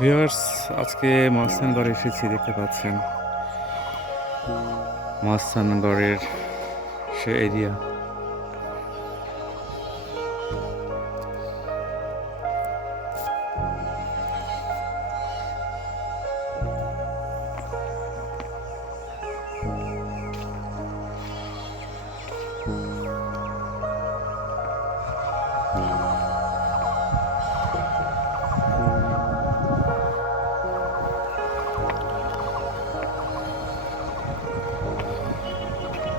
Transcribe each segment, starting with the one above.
Viewers, আজকে মহাস্থানগড়ে এসেছি, দেখতে পাচ্ছেন মহাস্থানগড়ের সে এরিয়া।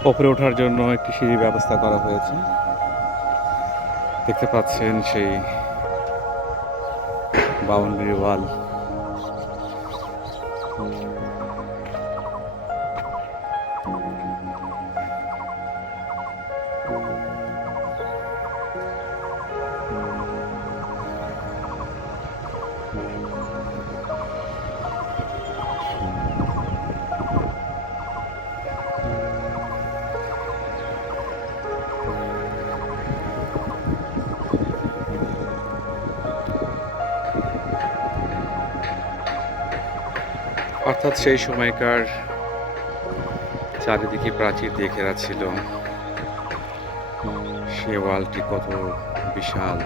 ওপরে ওঠার জন্য একটি সিঁড়ির ব্যবস্থা করা হয়েছে। দেখতে পাচ্ছেন সেই বাউন্ডারি ওয়াল। অর্থাৎ সেই সময়কার চারিদিকে প্রাচীর দিয়ে ঘেরা ছিল। সে ওয়ালটি কত বিশাল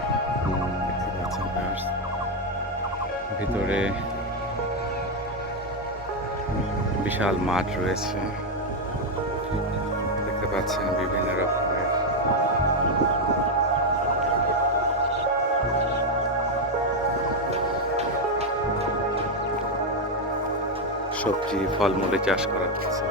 দেখতে পাচ্ছেন ভিউয়ার্স। ভিতরে বিশাল মাঠ রয়েছে, দেখতে পাচ্ছেন বিভিন্ন রকমের সবজি ফলমূলে চাষ করা হচ্ছে।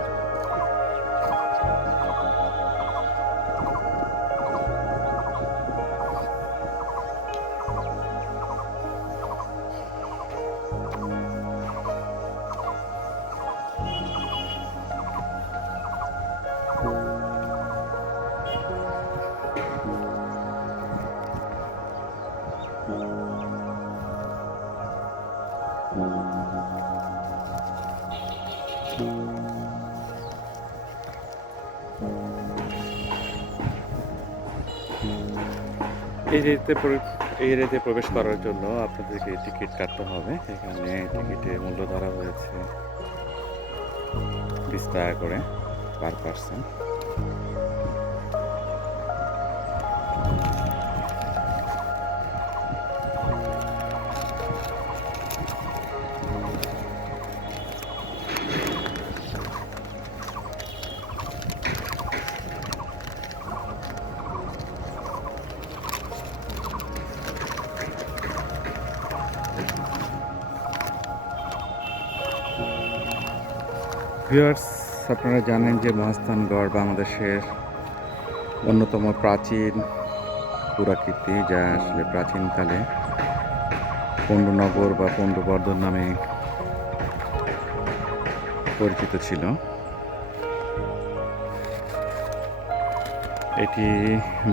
এই এরিয়াতে প্রবেশ করার জন্য আপনাদেরকে টিকিট কাটতে হবে। এখানে টিকিটের মূল্য ধরা হয়েছে 20 টাকা করে পার পার্সন। ভিউয়ার্স, আপনারা জানেন যে মহাস্থানগড় বাংলাদেশের অন্যতম প্রাচীন পুরাকীর্তি, যা আসলে প্রাচীনকালে পণ্ডনগর বা পণ্ডবর্ধন নামে পরিচিত ছিল। এটি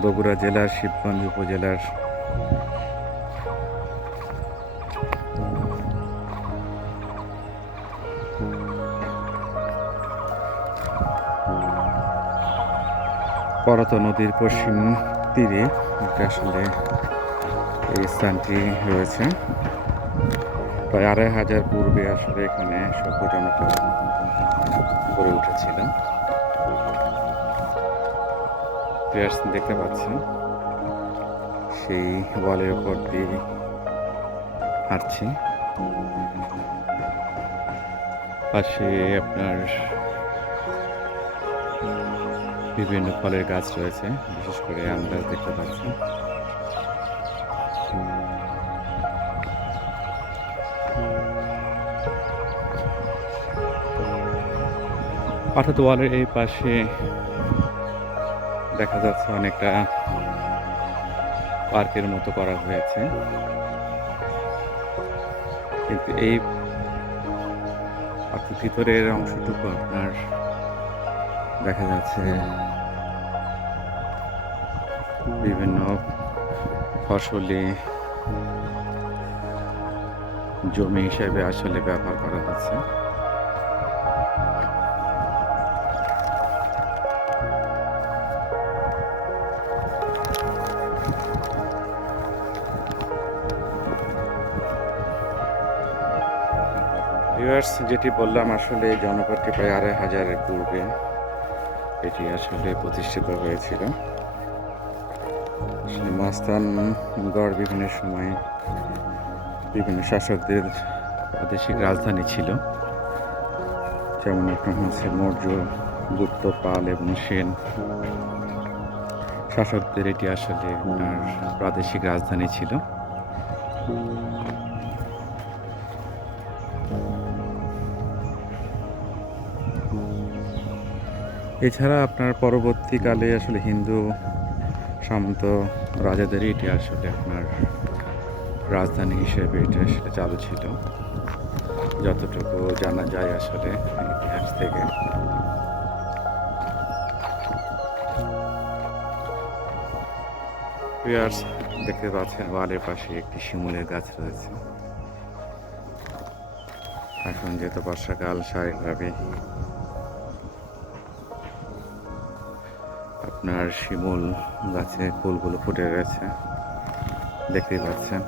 বগুড়া জেলার শিবগঞ্জ উপজেলার পরাত নদীর পশ্চিম তীরে আসলে এই স্থানটি রয়েছে। প্রায় 2500 পূর্বে আসলে এখানে সভ্য জনতা গড়ে উঠেছিল। দেখতে পাচ্ছেন সেই ওয়ালের উপর দিয়ে হাঁটছি। পাশে আপনার বিভিন্ন ফলের গাছ রয়েছে, বিশেষ করে আম গাছ দেখতে পাচ্ছি। অর্থাৎ ওয়ালের এই পাশে দেখা যাচ্ছে অনেকটা পার্কের মতো করা হয়েছে, কিন্তু এই অর্থাৎ ভিতরের অংশটুকু আপনার দেখা যাচ্ছে বিভিন্ন ফসলি জমি হিসেবে আসলে ব্যবহার করা হচ্ছে। ভিউয়ার্স, যেটি বললাম আসলে এই জনপদটি প্রায় ২,৫০০-এর পূর্বে এটি আসলে প্রতিষ্ঠিত হয়েছিল। আসলে মহাস্থানগড় বিভিন্ন সময় বিভিন্ন শাসকদের প্রাদেশিক রাজধানী ছিল। যেমন আপনার হচ্ছে মৌর্য, গুপ্ত, পাল এবং সেন শাসকদের এটি আসলে আপনার প্রাদেশিক রাজধানী ছিল। এছাড়া আপনার পরবর্তীকালে আসলে হিন্দু সামন্ত রাজাদেরই এটি আসলে আপনার রাজধানী হিসেবে এটা আসলে চালু ছিল, যতটুকু জানা যায় আসলে ইতিহাস থেকে। ভিউয়ার্স, দেখতে পাচ্ছেন ওয়ালের পাশে একটি শিমুলের গাছ রয়েছে। এখন যেহেতু বর্ষাকাল, স্বাভাবিকভাবে আপনার শিমুল গাছে ফুলগুলো ফুটে রয়েছে, দেখতেই পাচ্ছেন।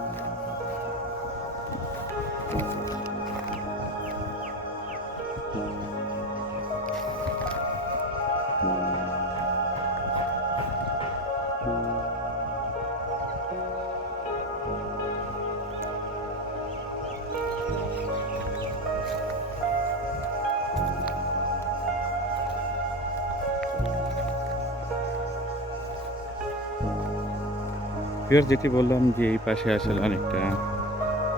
ভিউয়ার্স, যেটি বললাম যে এই পাশে আসলে অনেকটা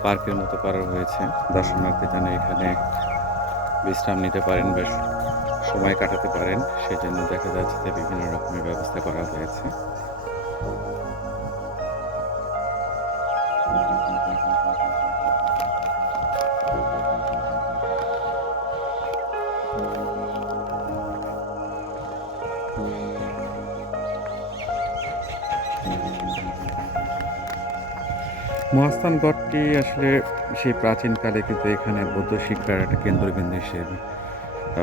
পার্কের মতো করা হয়েছে, দর্শনার্থী যেন এখানে বিশ্রাম নিতে পারেন, বেশ সময় কাটাতে পারেন, সেজন্য দেখা যাচ্ছে যে বিভিন্ন রকমের ব্যবস্থা করা হয়েছে। মহাস্থানগড়টি আসলে সেই প্রাচীনকালে কিন্তু এখানে বৌদ্ধ শিক্ষার একটা কেন্দ্রবিন্দু হিসেবে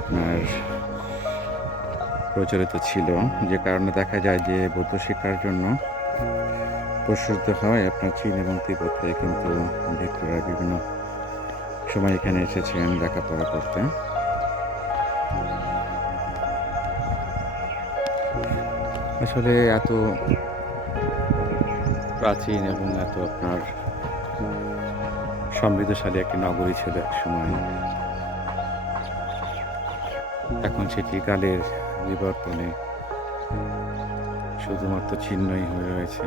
আপনার প্রচলিত ছিল, যে কারণে দেখা যায় যে বৌদ্ধ শিক্ষার জন্য প্রসূত হয় আপনার চীন এবং তিব্বত থেকে কিন্তু ভিক্ষুরা বিভিন্ন সময় এখানে এসেছেন লেখাপড়া করতে। আসলে এত প্রাচীন এবং এত আপনার সমৃদ্ধশালী একটি নগরী ছিল এক সময়। এখন সেটি কালের বিবর্তনে শুধুমাত্র চিহ্নই হয়ে রয়েছে।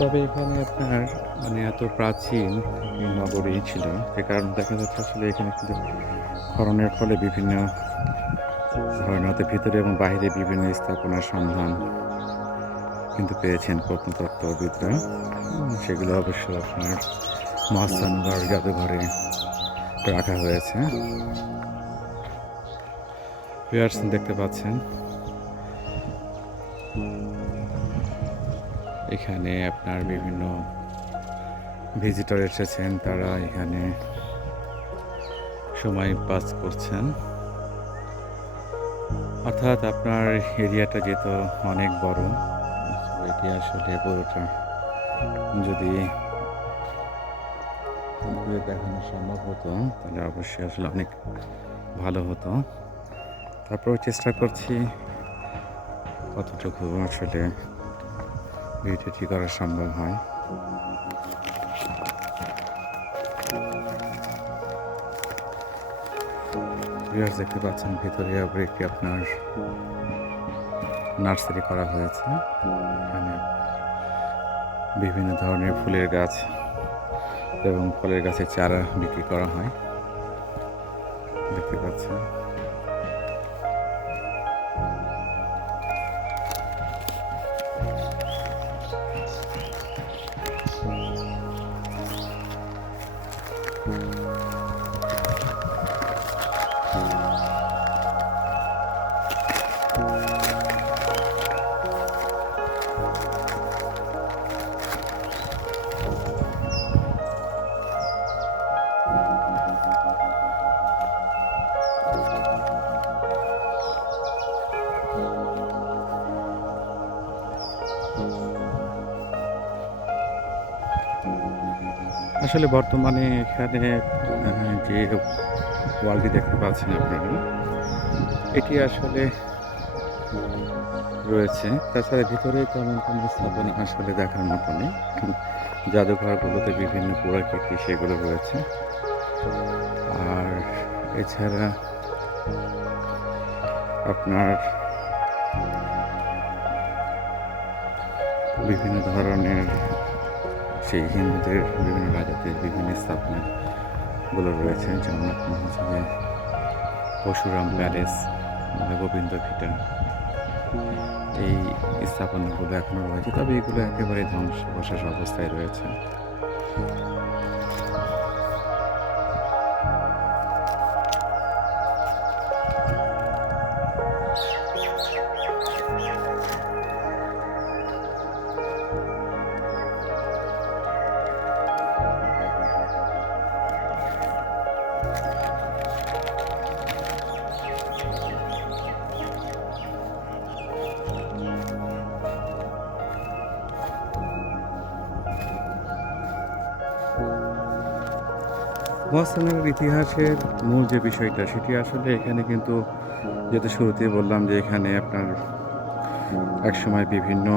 তবে এখানে আপনার মানে এত প্রাচীন নগরী ছিল, যে কারণে দেখা যাচ্ছে আসলে এখানে কিন্তু খননের ফলে বিভিন্ন ধরনের ভিতরে এবং বাইরে বিভিন্ন স্থাপনার সন্ধান কিন্তু পেয়েছেন প্রত্নতত্ত্ববিদরা। সেগুলো অবশ্য আপনার মহাস্থানগড় জাদুঘরে রাখা হয়েছে। ভিউয়ার্স, দেখতে পাচ্ছেন এখানে আপনার বিভিন্ন ভিজিটর এসেছেন, তারা এখানে সময় পাস করছেন। অর্থাৎ আপনার এরিয়াটা যেহেতু অনেক বড়, এটি আসলে পুরোটা যদি ঘুরে দেখানো সম্ভব হতো তাহলে অবশ্যই আসলে অনেক ভালো হতো। তারপর চেষ্টা করছি কতটুকু আসলে ভিডিওটি করা সম্ভব হয়। ভিউয়ার্স, দেখতে পাচ্ছেন ভিতরে আবার একটি আপনার নার্সারি করা হয়েছে। এখানে বিভিন্ন ধরনের ফুলের গাছ এবং ফলের গাছের চারা বিক্রি করা হয়, দেখতে পাচ্ছেন। আসলে বর্তমানে এখানে যে ওয়ালটি দেখতে পাচ্ছেন আপনারা, এটি আসলে রয়েছে। তাছাড়া ভিতরে তেমন কোনো স্থাপনা আসলে দেখার মতো নেই। জাদুঘরগুলোতে বিভিন্ন পুরাকীর্তি সেগুলো রয়েছে। আর এছাড়া আপনার বিভিন্ন ধরনের সেই হিন্দুদের বিভিন্ন রাজাদের বিভিন্ন স্থাপনাগুলো রয়েছে। যেমন আপনার হচ্ছে যে পরশুরাম প্যালেস, গোবিন্দ ভিটা, এই স্থাপনাগুলো এখনো রয়েছে, তবে এগুলো একেবারে ধ্বংসাবশেষ অবস্থায় রয়েছে। মহাস্থানের ইতিহাসের মূল যে বিষয়টা সেটি আসলে এখানে কিন্তু, যেহেতু শুরুতেই বললাম যে এখানে আপনার একসময় বিভিন্ন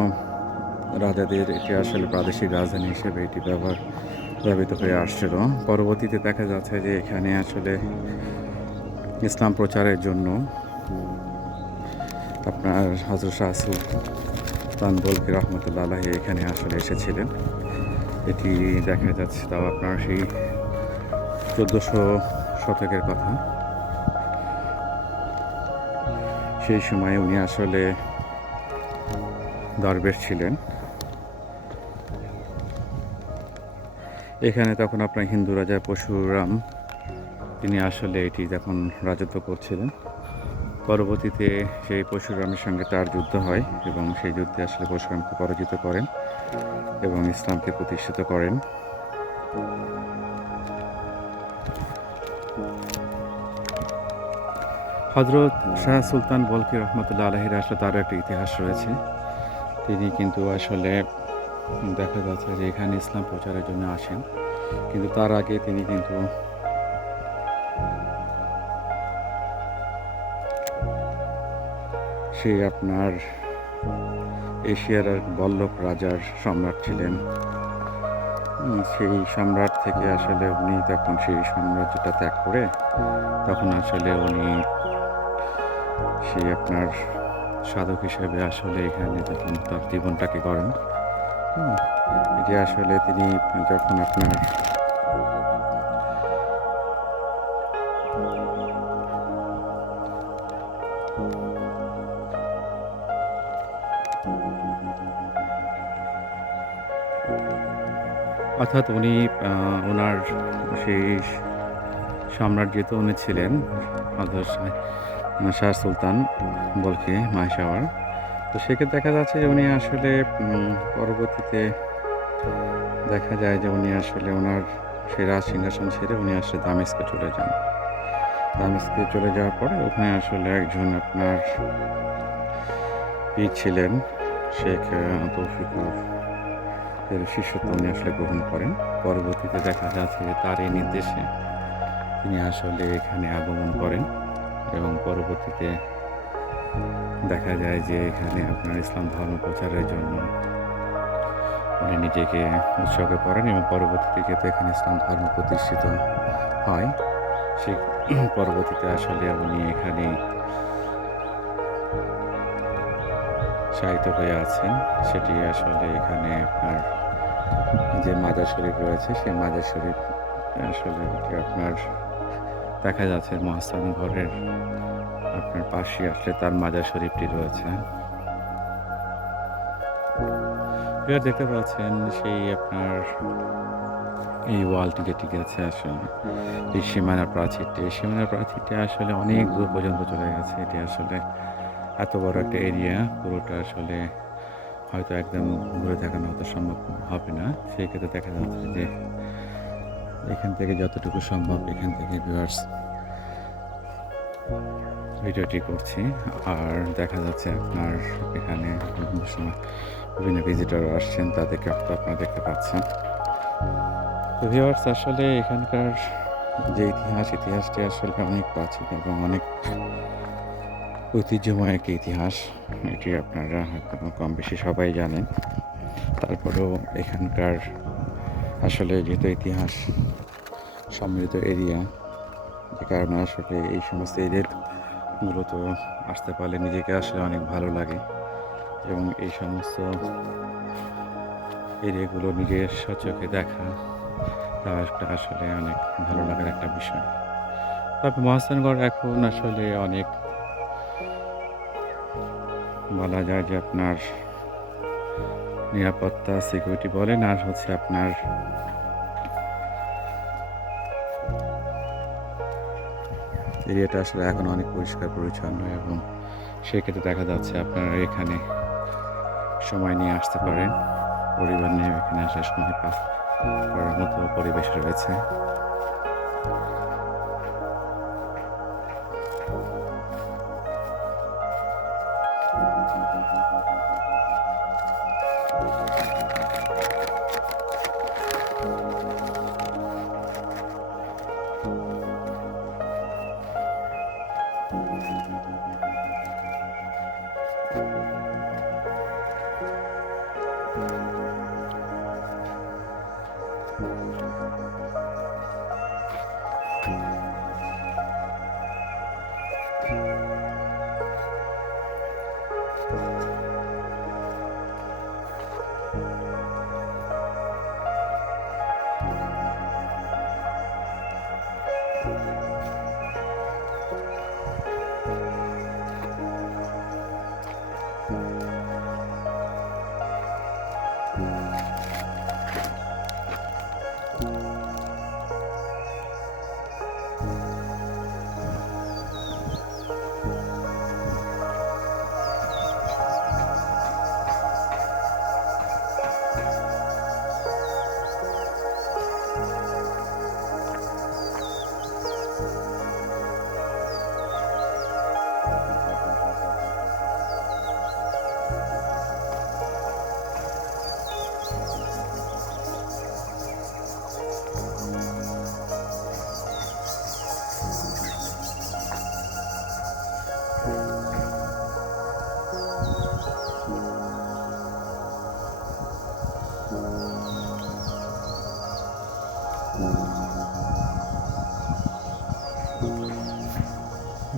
রাজাদের এটি আসলে প্রাদেশিক রাজধানী হিসেবে এটি ব্যবহৃত হয়ে আসছিল। পরবর্তীতে দেখা যাচ্ছে যে এখানে আসলে ইসলাম প্রচারের জন্য আপনার হযরত শাহ সুলতান বলখি রহমতুল্লাহ আলাইহি এখানে আসলে এসেছিলেন। এটি দেখা যাচ্ছে তাও আপনার সেই 1400 শতকের কথা। সেই সময় উনি আসলে দরবেশ ছিলেন। এখানে তখন আপনার হিন্দু রাজা পরশুরাম, তিনি আসলে এটি যখন রাজত্ব করছিলেন, পরবর্তীতে সেই পরশুরামের সঙ্গে তার যুদ্ধ হয় এবং সেই যুদ্ধে আসলে পরশুরামকে পরাজিত করেন এবং ইসলামকে প্রতিষ্ঠিত করেন। হযরত শাহ সুলতান বলখি রহমতুল্লাহ আলাইহির আসলে তারও একটা ইতিহাস রয়েছে। তিনি কিন্তু আসলে দেখা যাচ্ছে যে এখানে ইসলাম প্রচারের জন্য আসেন, কিন্তু তার আগে তিনি কিন্তু সেই আপনার এশিয়ার এক বল্লভ রাজার সম্রাট ছিলেন। সেই সম্রাট থেকে আসলে উনি তখন সেই সাম্রাজ্যটা ত্যাগ করে তখন আসলে উনি সেই আপনার সাধক হিসেবে আসলে এখানে তখন তার জীবনটাকে গড়েন। এটি আসলে তিনি যখন আপনার অর্থাৎ উনি ওনার সেই সাম্রাজ্যে উনি ছিলেন হযরত শাহ সুলতান বলখি মাহেশাওয়ার। তো সেক্ষেত্রে দেখা যাচ্ছে যে উনি আসলে পরবর্তীতে দেখা যায় যে উনি আসলে ওনার সেই রাজ সিংহাসন ছেড়ে উনি আসলে দামেস্কে চলে যান। দামেস্কে চলে যাওয়ার পরে ওখানে আসলে একজন আপনার পীর ছিলেন, শেখ তৌফিকুর এর শিষ্যত্ব উনি আসলে গ্রহণ করেন। পরবর্তীতে দেখা যাচ্ছে যে তার এই নির্দেশে তিনি আসলে এখানে আগমন করেন এবং পরবর্তীতে দেখা যায় যে এখানে আপনার ইসলাম ধর্ম প্রচারের জন্য উনি নিজেকে উৎসর্গ করেন এবং পরবর্তীতে যেহেতু এখানে ইসলাম ধর্ম প্রতিষ্ঠিত হয়, সেই পরবর্তীতে আসলে উনি এখানে শায়িত হয়ে আছেন। সেটি আসলে এখানে আপনার যে মাজার শরীফ রয়েছে সেই মাজার শরীফ আসলে আপনার দেখা যাচ্ছে মহাস্থান ঘরের আপনার পাশে আসলে তার মাজার শরীফটি রয়েছে। দেখতে পাচ্ছেন সেই আপনার এই ওয়ালটি যেটি গেছে আসলে এই সীমানা প্রাচীরটি আসলে অনেক দূর পর্যন্ত চলে গেছে। এটি আসলে এত বড় একটা এরিয়া, পুরোটা আসলে হয়তো একদম ঘুরে দেখানো হয়তো সম্ভব হবে না। সেই ক্ষেত্রে দেখা যাচ্ছে যে এখান থেকে যতটুকু সম্ভব এখান থেকে ভিউয়ার্স ভিডিওটি করছি। আর দেখা যাচ্ছে আপনার এখানে বিভিন্ন ভিজিটর আসছেন, তাদেরকে হয়তো আপনারা দেখতে পাচ্ছেন। তো ভিউয়ার্স, আসলে এখানকার যে ইতিহাসটি আসলে অনেক প্রাচীন এবং অনেক ঐতিহ্যময় একটি ইতিহাস। এটি আপনারা হয়তো কম বেশি সবাই জানেন। তারপরেও এখানকার আসলে যেহেতু ইতিহাস সমৃদ্ধ এরিয়া, যে কারণে আসলে এই সমস্ত এরিয়াগুলোতে আসতে পারলে নিজেকে আসলে অনেক ভালো লাগে এবং এই সমস্ত এরিয়াগুলো নিজের স্বচক্ষে দেখা একটা আসলে অনেক ভালো লাগার একটা বিষয়। তবে মহাস্থানগড় এখন আসলে অনেক বলা যায় যে আপনার নিরাপত্তা, সিকিউরিটি বলেন আর হচ্ছে আপনার এরিয়াটা আসলে এখন অনেক পরিষ্কার পরিচ্ছন্ন এবং সেক্ষেত্রে দেখা যাচ্ছে আপনারা এখানে সময় নিয়ে আসতে পারেন। পরিবার নিয়ে এখানে আসার সময় পাস করার মতো পরিবেশ রয়েছে।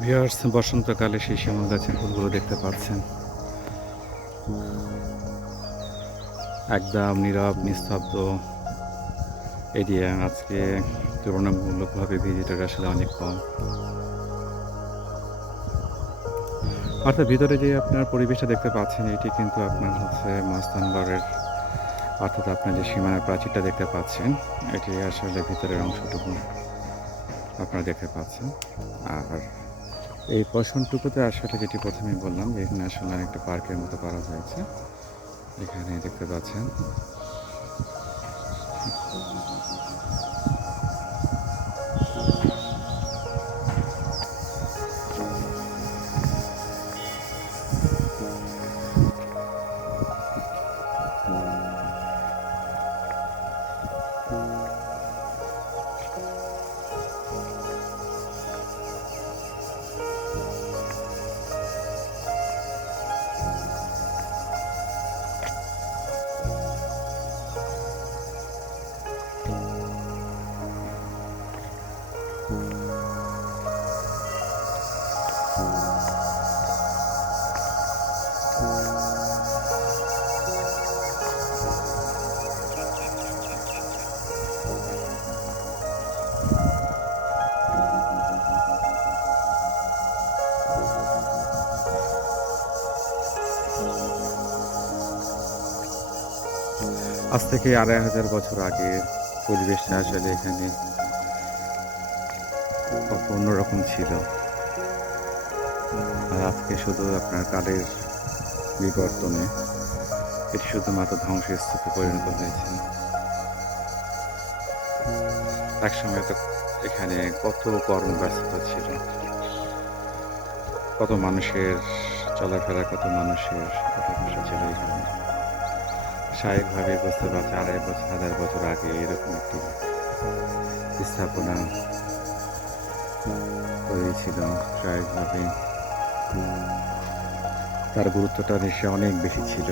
ভিউয়ার্স, বসন্তকালে সেই শিমুল গাছের ফুলগুলো দেখতে পাচ্ছেন। একদম নীরব নিস্তব্ধ এরিয়া। আজকে তুলনামূলকভাবে ভিজিটর আসলে অনেক কম। অর্থাৎ ভিতরে যে আপনার পরিবেশটা দেখতে পাচ্ছেন, এটি কিন্তু আপনার হচ্ছে মহাস্থানগড়ের, অর্থাৎ আপনার যে সীমানার প্রাচীরটা দেখতে পাচ্ছেন, এটি আসলে ভিতরের অংশটুকু আপনারা দেখতে পাচ্ছেন। আর এই পোরশনটুকুতে আসলে যেটি প্রথমেই বললাম যে এখানে আসলে অনেকটা পার্কের মতো করা হয়েছে। এখানে দেখতে পাচ্ছেন। আজ থেকে ২৫০০ বছর আগে পরিবেশটা আসলে এখানে কত অন্যরকম ছিল। আর আজকে শুধু আপনার কালের বিবর্তনে এটি শুধুমাত্র ধ্বংসস্তূপে পরিণত হয়েছে। একসময় তো এখানে কত কর্মব্যস্ততা ছিল, কত মানুষের চলাফেরা, কত মানুষের ওঠা বসা ছিল এখানে। স্বাভাবিকভাবে বুঝতে পারছি ২,৫০০ বছর আগে এরকম একটি স্থাপনা হয়েছিল। স্বাভাবিকভাবে তার গুরুত্বটা নিশ্চয়ই অনেক বেশি ছিল।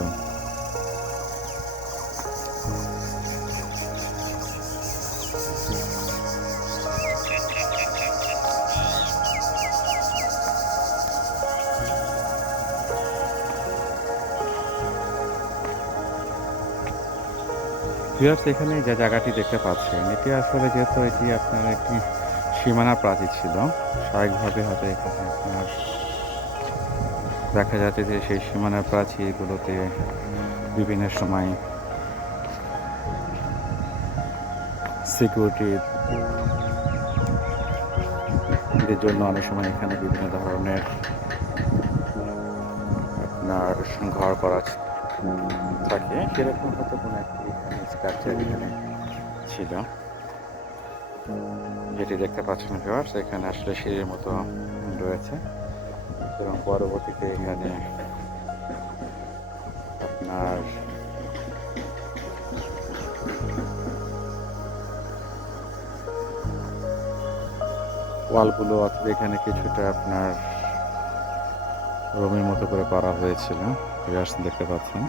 ভিউয়ার্স, এখানে যে জায়গাটি দেখতে পাচ্ছেন এটি আসলে যেহেতু এটি আপনার একটি সীমানা প্রাচীর ছিল, স্বাভাবিকভাবে হয়তো এখানে আপনার দেখা যাচ্ছে যে সেই সীমানা প্রাচীরগুলোতে বিভিন্ন সময় সিকিউরিটির জন্য অনেক সময় এখানে বিভিন্ন ধরনের আপনার ঘর করা থাকে, সেরকম হয়তো কোনো একটি স্ট্রাকচার এখানে ছিল, যেটি দেখতে পাচ্ছেন ভিউয়ার্স। এখানে আসলে সিঁড়ির মতো রয়েছে এবং পরবর্তীতে এখানে আপনার ওয়ালগুলো অথবা এখানে কিছুটা আপনার রুমের মতো করে করা হয়েছিল, ভিউয়ার্স দেখতে পাচ্ছেন।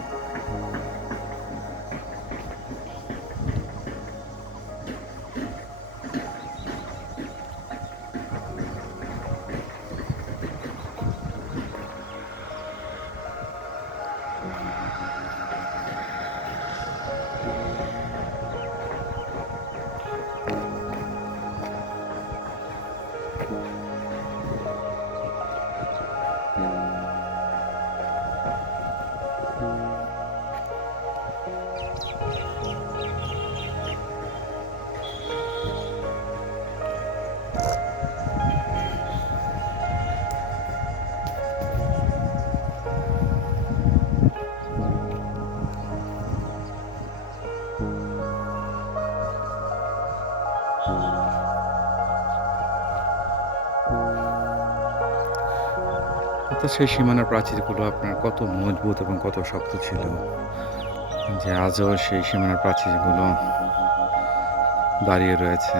তো সেই সীমানার প্রাচীরগুলো আপনার কত মজবুত এবং কত শক্ত ছিল যে আজও সেই সীমানার প্রাচীরগুলো দাঁড়িয়ে রয়েছে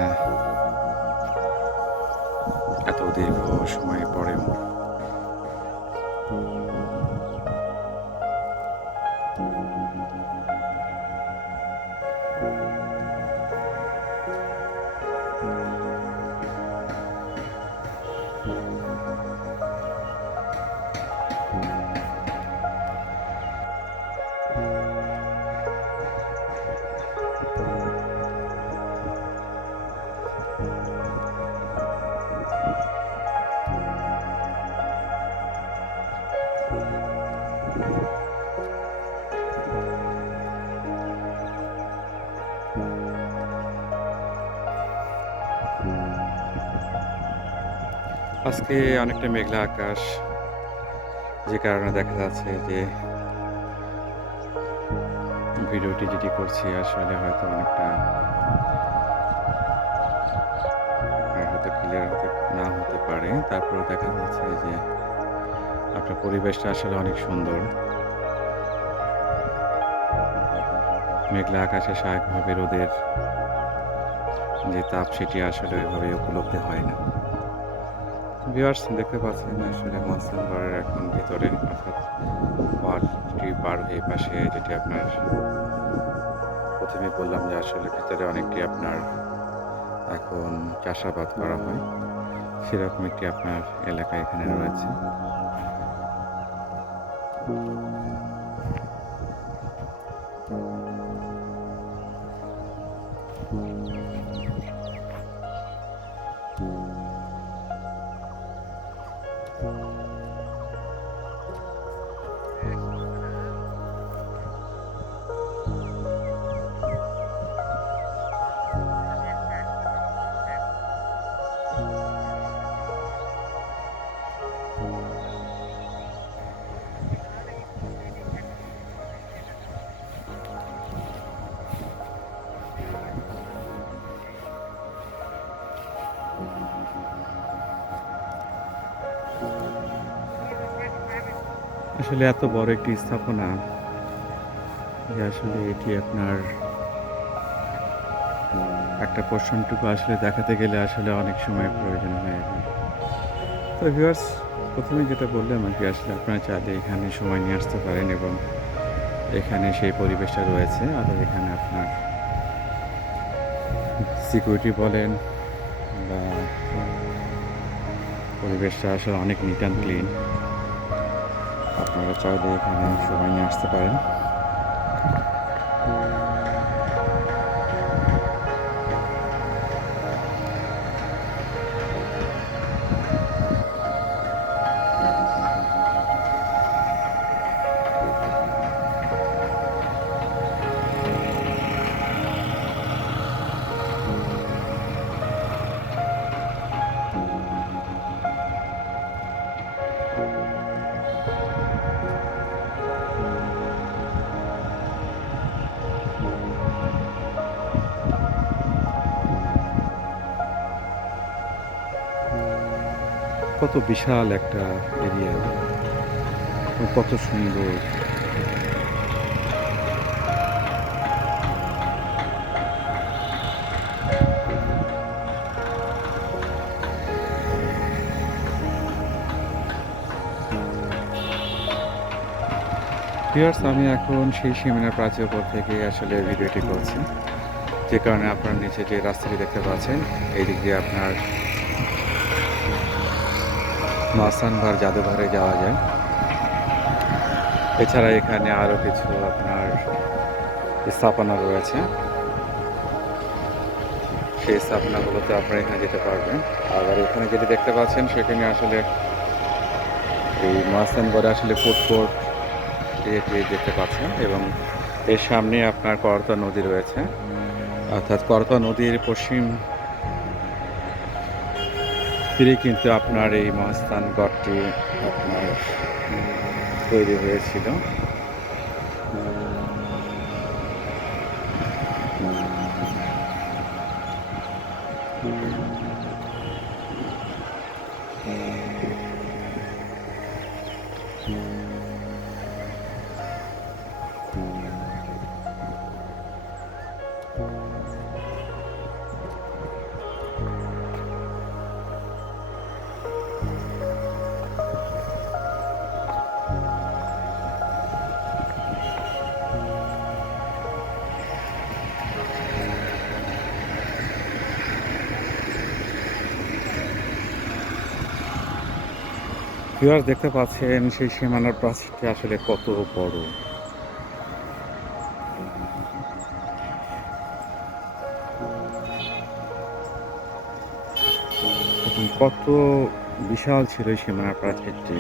এত দীর্ঘ সময় পরেও। আজকে অনেকটা মেঘলা আকাশ, যে কারণে দেখা যাচ্ছে যে ভিডিওটি যেটি করছি আসলে হয়তো অনেকটা আপনার হয়তো ক্লিয়ার না হতে পারে। তারপরেও দেখা যাচ্ছে যে আপনার পরিবেশটা আসলে অনেক সুন্দর। মেঘলা আকাশে স্বাভাবিকভাবে রোদের যে তাপ সেটি আসলে ওইভাবে উপলব্ধি হয় না। ভিউয়ার্স দেখতে পাচ্ছেন আসলে মনসুন পাড়ের এখন ভিতরে, অর্থাৎ পাড়টি পার হয়ে পাশে যেটি আপনার প্রথমে বললাম যে আসলে ভিতরে অনেকটি আপনার এখন চাষাবাদ করা হয়, সেরকম একটি আপনার এলাকা এখানে রয়েছে। আসলে এত বড় একটি স্থাপনা যে আসলে এটি আপনার একটা পোরশনটুকু আসলে দেখাতে গেলে আসলে অনেক সময় প্রয়োজন হয়ে যায়। তো ভিউয়ার্স, ১ম এ যেটা বললাম আরকি, আসলে আপনারা চাইলে এখানে সময় নিয়ে আসতে পারেন এবং এখানে সেই পরিবেশটা রয়েছে। আরো এখানে আপনার সিকিউরিটি বলেন বা পরিবেশটা আসলে অনেক নিট অ্যান্ড ক্লিন। আপনারা চাইলে এখানে সময় নিয়ে আসতে পারেন। কত বিশাল একটা এরিয়া এবং কত সুন্দর। ভিউয়ার্স, আমি এখন সেই সীমানা প্রাচীর উপর থেকে আসলে ভিডিওটি করছি। যে কারণে আপনার নিচে যে রাস্তাটি দেখতে পাচ্ছেন, এই দিক দিয়ে আপনার মাসানবার জাদুঘরে যাওয়া যায়। এছাড়া এখানে আরো কিছু আপনার স্থাপনা রয়েছে। সেই স্থাপনাগুলোতে আপনারা এখানে যেতে পারবেন। আবার এখানে যেটি দেখতে পাচ্ছেন, সেখানে আসলে এই মাসানগড়ে আসলে ফুড কোর্ট এটি দেখতে পাচ্ছেন এবং এর সামনে আপনার করতোয়া নদী রয়েছে। অর্থাৎ করতোয়া নদীর পশ্চিম তীরে কিন্তু আপনার এই মহাস্থানগড়টি আপনার তৈরি হয়েছিল। ভিউয়ার্স, দেখতে পাচ্ছেন সেই সীমানার প্রাচীরটি আসলে কত বড়। এবং কত বিশাল ছিল এই সীমানার প্রাচীরটি।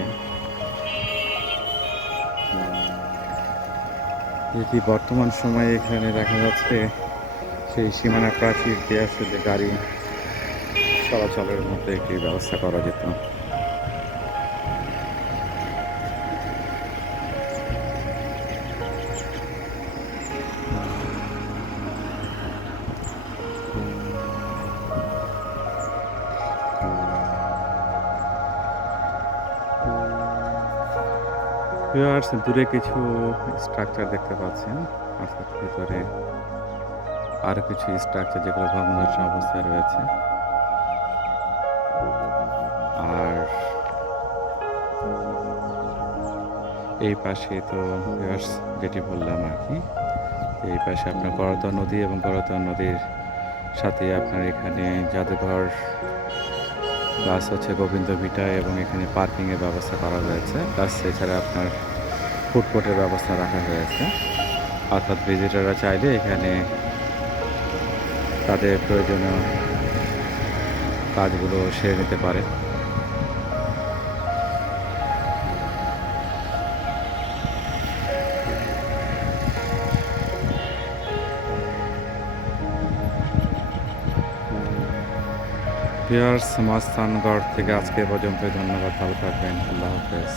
এটি বর্তমান সময়ে এখানে দেখা যাচ্ছে সেই সীমানা প্রাচীর দিয়ে আসলে গাড়ি চলাচলের মধ্যে একটি ব্যবস্থা করা যেত। ভিউয়ার্স, দূরে কিছু স্ট্রাকচার দেখতে পাচ্ছেন, অর্থাৎ ভিতরে আরো কিছু স্ট্রাকচার যেগুলো ভগ্নদশা অবস্থায় রয়েছে। আর এই পাশে তো ভিউয়ার্স যেটি বললাম আরকি, এই পাশে আপনার করতোয়া নদী এবং করতোয়া নদীর সাথে আপনার এখানে জাদুঘর প্লাস হচ্ছে গোবিন্দ ভিটা এবং এখানে পার্কিংয়ের ব্যবস্থা করা হয়েছে। প্লাস এছাড়া আপনার ফুড কোর্টের ব্যবস্থা রাখা হয়েছে। অর্থাৎ ভিজিটররা চাইলে এখানে তাদের প্রয়োজনীয় কাজগুলো সেরে নিতে পারে। ভিউয়ার্স, মহাস্থানগড় থেকে আজকে এ পর্যন্তই। ধন্যবাদ, ভালো থাকবেন। আল্লাহ হাফেজ।